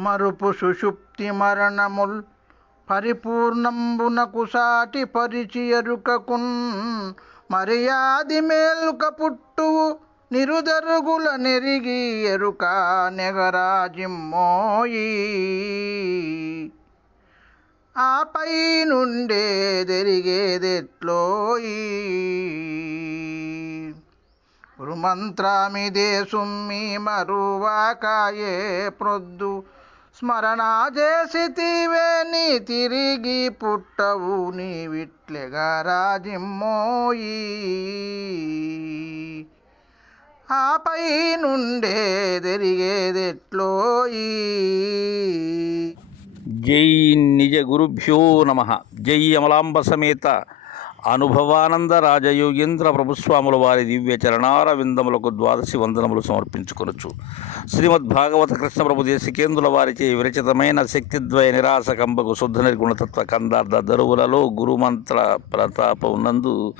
మరుపు సుషుప్తి మరణముల్ పరిపూర్ణంబునకు సాటి పరిచి ఎరుకకున్ మర్యాది మేలుక పుట్టు నిరుదరుగుల నెరిగి ఎరుక నెగరాజిమ్మోయి. ఆపై నుండే దెరిగేదెట్లోయి. గురుమంత్రామిదే సుమ్మి మరువాకాయే ప్రొద్దు స్మరణ చేసితివే నీ తిరిగి పుట్టవు నీ విట్లెగా రాజిమ్మోయి ఆపై నుండే నుండేదెరిగేదెట్లోయి జై నిజ గురుభ్యో నమ. జై అమలాంబ సమేత. అనుభవానంద రాజయోగేంద్ర ప్రభుస్వాముల వారి దివ్య చరణార విందములకు ద్వాదశి వందనములు సమర్పించుకొనొచ్చు శ్రీమద్ భాగవత కృష్ణ ప్రభు దేశికేంద్రుల వారిచే విరచితమైన శక్తిద్వయ నిరాస కంబకు శుద్ధ నిర్గుణతత్వ కందార్థ దరువులలో గురుమంత్ర ప్రతాపం ఉన్నందు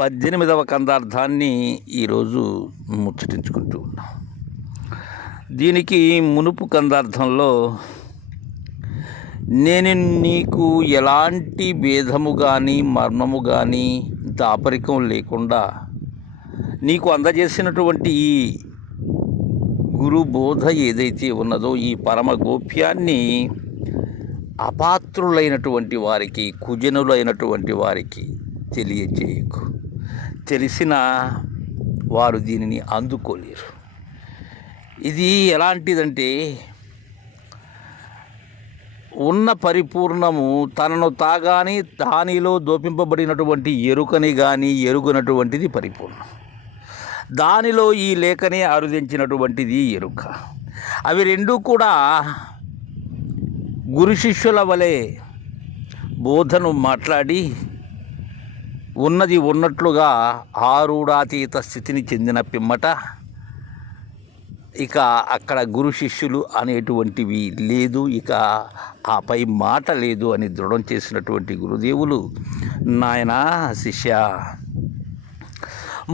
పద్దెనిమిదవ కందార్థాన్ని ఈరోజు ముచ్చటించుకుంటూ ఉన్నాం. దీనికి మునుపు కందార్థంలో నేను నీకు ఎలాంటి భేదము కానీ మర్మము కానీ దాపరికం లేకుండా నీకు అందజేసినటువంటి ఈ గురు బోధ ఏదైతే ఉన్నదో ఈ పరమ గోప్యాన్ని అపాత్రులైనటువంటి వారికి కుజనులైనటువంటి వారికి తెలియజేయకు తెలిసిన వారు దీనిని అందుకోలేరు. ఇది ఎలాంటిదంటే ఉన్న పరిపూర్ణము తనను తాగాని దానిలో దోపింపబడినటువంటి ఎరుకని కానీ ఎరుగనటువంటిది పరిపూర్ణం. దానిలో ఈ లేఖనే అరుదించినటువంటిది ఎరుక. అవి రెండూ కూడా గురు శిష్యుల వలె బోధను మాట్లాడి ఉన్నది ఉన్నట్లుగా ఆరుడాతీత స్థితిని చెందిన పిమ్మట ఇక అక్కడ గురు శిష్యులు అనేటువంటివి లేదు ఇక ఆ పై మాట లేదు అని దృఢం చేసినటువంటి గురుదేవులు నాయన శిష్య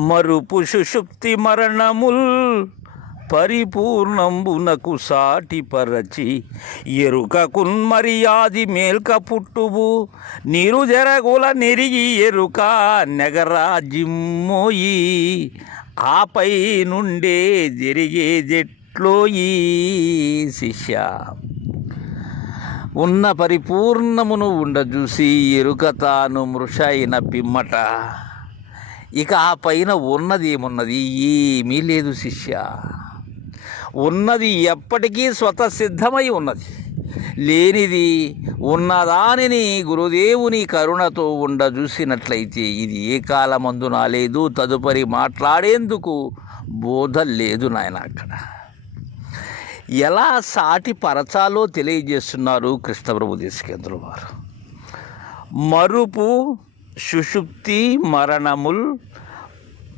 మరుపు సుషుప్తి మరణముల్ పరిపూర్ణంబునకు సాటి పరచి ఎరుక కున్మర్యాది మేల్క పుట్టువు నీరు జరగుల నెరిగి ఎరుక నెగరాజిమ్మోయి ఆపై నుండే జరిగే జట్లో ఈ శిష్య. ఉన్న పరిపూర్ణమును ఉండజూసి ఎరుక తాను మృషైన పిమ్మట. ఇక ఆ పైన ఉన్నది ఏమున్నది? ఏమీ లేదు శిష్య. ఉన్నది ఎప్పటికీ స్వతసిద్ధమై ఉన్నది. లేనిది ఉన్నదానిని గురుదేవుని కరుణతో ఉండ చూసినట్లయితే ఇది ఏ కాలమందున లేదు తదుపరి మాట్లాడేందుకు బోధ లేదు నాయన అక్కడ. ఎలా సాటి పరచాలో తెలియజేస్తున్నారు కృష్ణప్రభు దేశకేంద్రుల వారు. మరుపు సుషుప్తి మరణముల్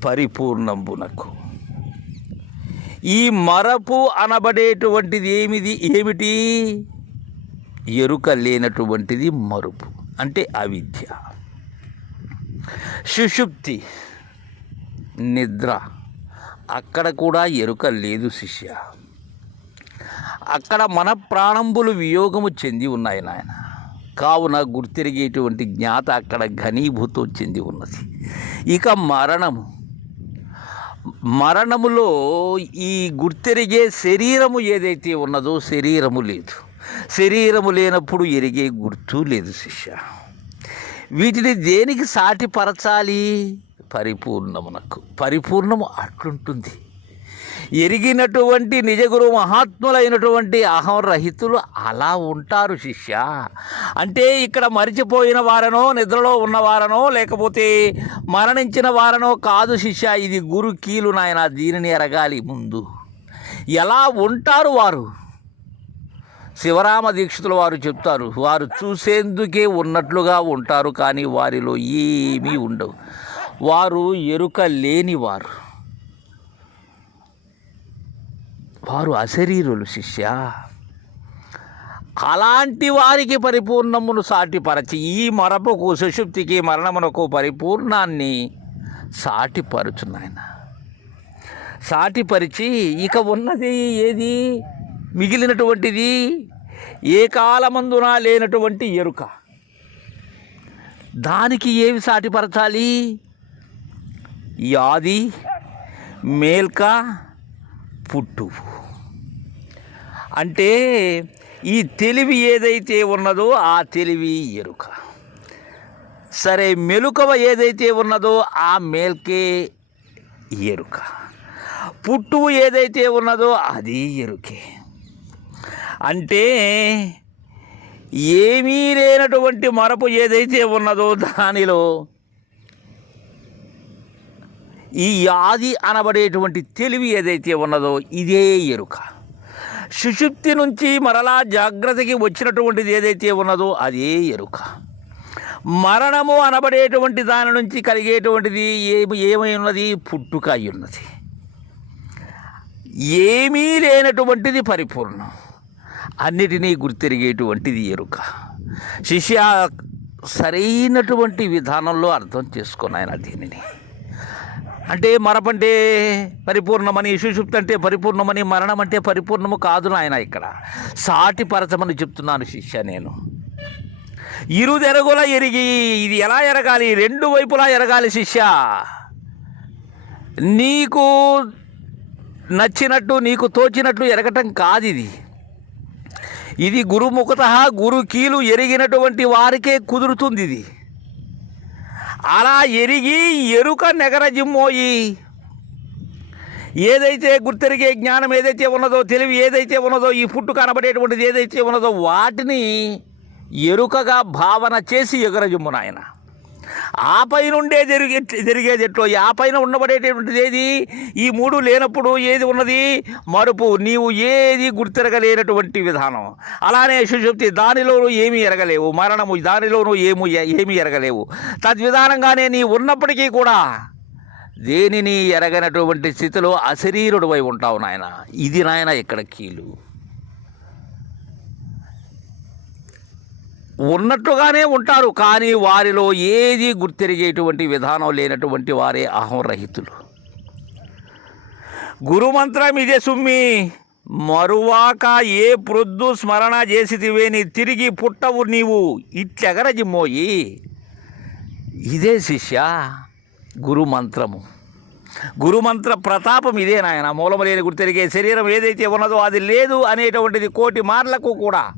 పరిపూర్ణంబునకు. ఈ మరపు అనబడేటువంటిది ఏమిది? ఏమిటి? ఎరుక లేనటువంటిది మరుపు. అంటే అవిద్య. సుషుప్తి నిద్ర. అక్కడ కూడా ఎరుక లేదు శిష్య. అక్కడ మన ప్రాణంబులు వియోగము చెంది ఉన్నాయి నాయన. కావున గుర్తిరిగేటువంటి జ్ఞాత అక్కడ ఘనీభూతం చెంది ఉన్నది. ఇక మరణము. మరణములో ఈ గుర్తెరిగే శరీరము ఏదైతే ఉన్నదో శరీరము లేదు. శరీరము లేనప్పుడు ఎరిగే గుర్తు లేదు శిష్య. వీటిని దేనికి సాటిపరచాలి? పరిపూర్ణమునకు. పరిపూర్ణము అట్లుంటుంది. ఎరిగినటువంటి నిజగురు మహాత్ములైనటువంటి అహం రహితులు అలా ఉంటారు శిష్య. అంటే ఇక్కడ మరిచిపోయిన వారనో నిద్రలో ఉన్నవారనో లేకపోతే మరణించిన వారనో కాదు శిష్య. ఇది గురు కీలు నాయన. దీనిని ఎరగాలి ముందు. ఎలా ఉంటారు వారు? శివరామ దీక్షితుల వారు చెప్తారు వారు చూసేందుకే ఉన్నట్లుగా ఉంటారు కానీ వారిలో ఏమీ ఉండవు. వారు ఎరుక లేనివారు. వారు అశరీరులు శిష్య. అలాంటి వారికి పరిపూర్ణమును సాటిపరచి ఈ మరపుకు సుషుప్తికి మరణమునకు పరిపూర్ణాన్ని సాటిపరుచు నాయన సాటిపరిచి ఇక ఉన్నది ఏది? మిగిలినటువంటిది ఏ కాలమందున లేనటువంటి ఎరుక. దానికి ఏమి సాటిపరచాలి? యాది మేల్క పుట్టు. అంటే ఈ తెలివి ఏదైతే ఉన్నదో ఆ తెలివి ఎరుక. సరే మెలుకవ ఏదైతే ఉన్నదో ఆ మేల్కే ఎరుక. పుట్టువు ఏదైతే ఉన్నదో అది ఎరుకే. అంటే ఏమీ లేనటువంటి మరపు ఏదైతే ఉన్నదో దానిలో ఈ యాది అనబడేటువంటి తెలివి ఏదైతే ఉన్నదో ఇదే ఎరుక. సుషుప్తి నుంచి మరలా జాగ్రత్తకి వచ్చినటువంటిది ఏదైతే ఉన్నదో అదే ఎరుక. మరణము అనబడేటువంటి దాని నుంచి కలిగేటువంటిది ఏమి ఏమై ఉన్నది? పుట్టుక అయి ఉన్నది. ఏమీ లేనటువంటిది పరిపూర్ణం. అన్నిటినీ గుర్తిరిగేటువంటిది ఎరుక. శిష్య సరైనటువంటి విధానంలో అర్థం చేసుకుని ఆయన దీనిని. అంటే మరపంటే పరిపూర్ణమని సుషుప్తి అంటే పరిపూర్ణమని మరణం అంటే పరిపూర్ణము కాదు నాయన ఇక్కడ. సాటిపరచమని చెప్తున్నాను శిష్య నేను. ఇరుదెరగుల ఎరిగి ఇది ఎలా ఎరగాలి? రెండు వైపులా ఎరగాలి శిష్య. నీకు నచ్చినట్టు నీకు తోచినట్లు ఎరగటం కాదు ఇది. ఇది గురుముఖత గురుకీలు ఎరిగినటువంటి వారికే కుదురుతుంది ఇది. అలా ఎరిగి ఎరుక నెగరజిమ్మోయి ఏదైతే గుర్తెరిగే జ్ఞానం ఏదైతే ఉన్నదో తెలివి ఏదైతే ఉన్నదో ఈ పుట్టు కనబడేటువంటిది ఏదైతే ఉన్నదో వాటిని ఎరుకగా భావన చేసి ఎగరజిమ్మునాయన ఆ పైన ఉండే జరిగే జరిగేది ఎట్లో? ఆ పైన ఉండబడేటటువంటిది ఏది? ఈ మూడు లేనప్పుడు ఏది ఉన్నది? మరుపు. నీవు ఏది గుర్తిరగలేనటువంటి విధానం. అలానే సుషుప్తి దానిలోనూ ఏమీ ఎరగలేవు. మరణము దానిలోనూ ఏమి ఏమీ ఎరగలేవు. తద్విధానంగానే నీ ఉన్నప్పటికీ కూడా దేనిని ఎరగనటువంటి స్థితిలో అశరీరుడివై ఉంటావు నాయన. ఇది నాయన ఇక్కడ కీలు. ఉన్నట్టుగానే ఉంటారు కానీ వారిలో ఏది గుర్తిరిగేటువంటి విధానం లేనటువంటి వారే అహంరహితులు. గురుమంత్రం ఇదే సుమ్మి మరువాక ఏ ప్రొద్దు స్మరణ చేసితివేని తిరిగి పుట్టవు నీవు. ఇట్లెగరజిమ్మోయి. ఇదే శిష్య గురుమంత్రము. గురుమంత్ర ప్రతాపం ఇదే నాయన. మూలము లేని గుర్తెరిగే శరీరం ఏదైతే ఉన్నదో అది లేదు అనేటువంటిది కోటి మార్లకు కూడా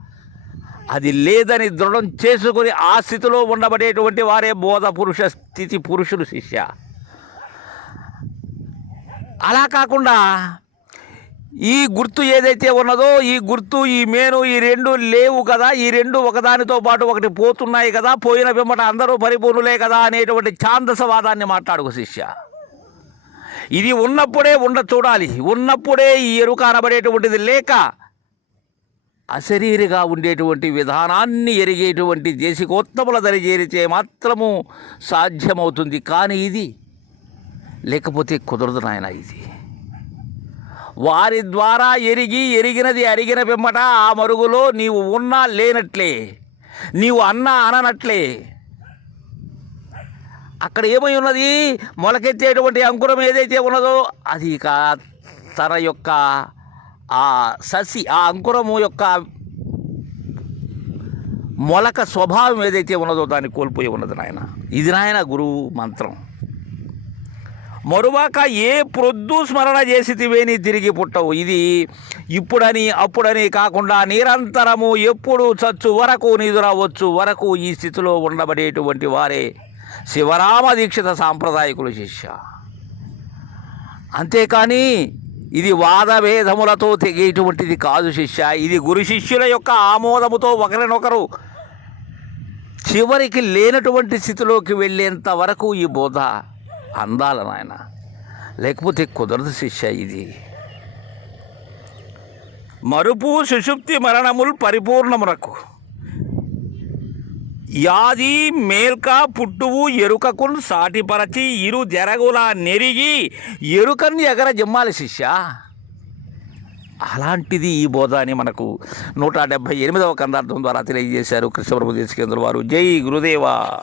అది లేదని దృఢం చేసుకుని ఆ స్థితిలో ఉండబడేటువంటి వారే బోధ పురుష స్థితి పురుషులు శిష్య. అలా కాకుండా ఈ గుర్తు ఏదైతే ఉన్నదో ఈ గుర్తు ఈ మేను ఈ రెండు లేవు కదా ఈ రెండు ఒకదానితో పాటు ఒకటి పోతున్నాయి కదా పోయిన పిమ్మట అందరూ పరిపూర్ణులే కదా అనేటువంటి ఛాందసవాదాన్ని మాట్లాడుకు శిష్య. ఇది ఉన్నప్పుడే ఉండ చూడాలి. ఉన్నప్పుడే ఈ ఎరుక అనబడేటువంటిది లేక అశరీరిగా ఉండేటువంటి విధానాన్ని ఎరిగేటువంటి దేశికోత్తముల ధర చేరితే మాత్రము సాధ్యమవుతుంది. కానీ ఇది లేకపోతే కుదరదు నాయన ఇది. వారి ద్వారా ఎరిగి ఎరిగినది అరిగిన పిమ్మట ఆ మరుగులో నీవు ఉన్నా లేనట్లే నీవు అన్నా అననట్లే. అక్కడ ఏమై ఉన్నది? మొలకెత్తేటువంటి అంకురం ఏదైతే ఉన్నదో అది ఇక తన యొక్క ఆ ససి ఆ అంకురము యొక్క మొలక స్వభావం ఏదైతే ఉన్నదో దాన్ని కోల్పోయి ఉన్నది నాయన. ఇది నాయన గురువు మంత్రం. మరువాక ఏ ప్రొద్దు స్మరణ చేసితివేని తిరిగి పుట్టవు. ఇది ఇప్పుడని అప్పుడని కాకుండా నిరంతరము ఎప్పుడు చచ్చు వరకు నిదురవచ్చు వరకు ఈ స్థితిలో ఉండబడేటువంటి వారే శివరామ దీక్షిత సాంప్రదాయకుల శిష్య. అంతేకాని ఇది వాదభేదములతో తెగేటువంటిది కాదు శిష్య. ఇది గురు శిష్యుల యొక్క ఆమోదముతో ఒకరినొకరు చివరికి లేనటువంటి స్థితిలోకి వెళ్ళేంత వరకు ఈ బోధ అందాల నాయన. లేకపోతే కుదరదు శిష్య ఇది. మరుపు సుషుప్తి మరణములు పరిపూర్ణమునకు. యాది మేల్క పుట్టువు ఎరుకకున్ సాటిపరచి ఇరు జరగుల నెరిగి ఎరుకని ఎగర జమ్మాలి శిష్య. అలాంటిది ఈ బోధ అని మనకు నూట డెబ్భై ఎనిమిదవ కందార్థం ద్వారా తెలియజేశారు కృష్ణప్రభు దేశకేంద్ర వారు. జై గురుదేవా.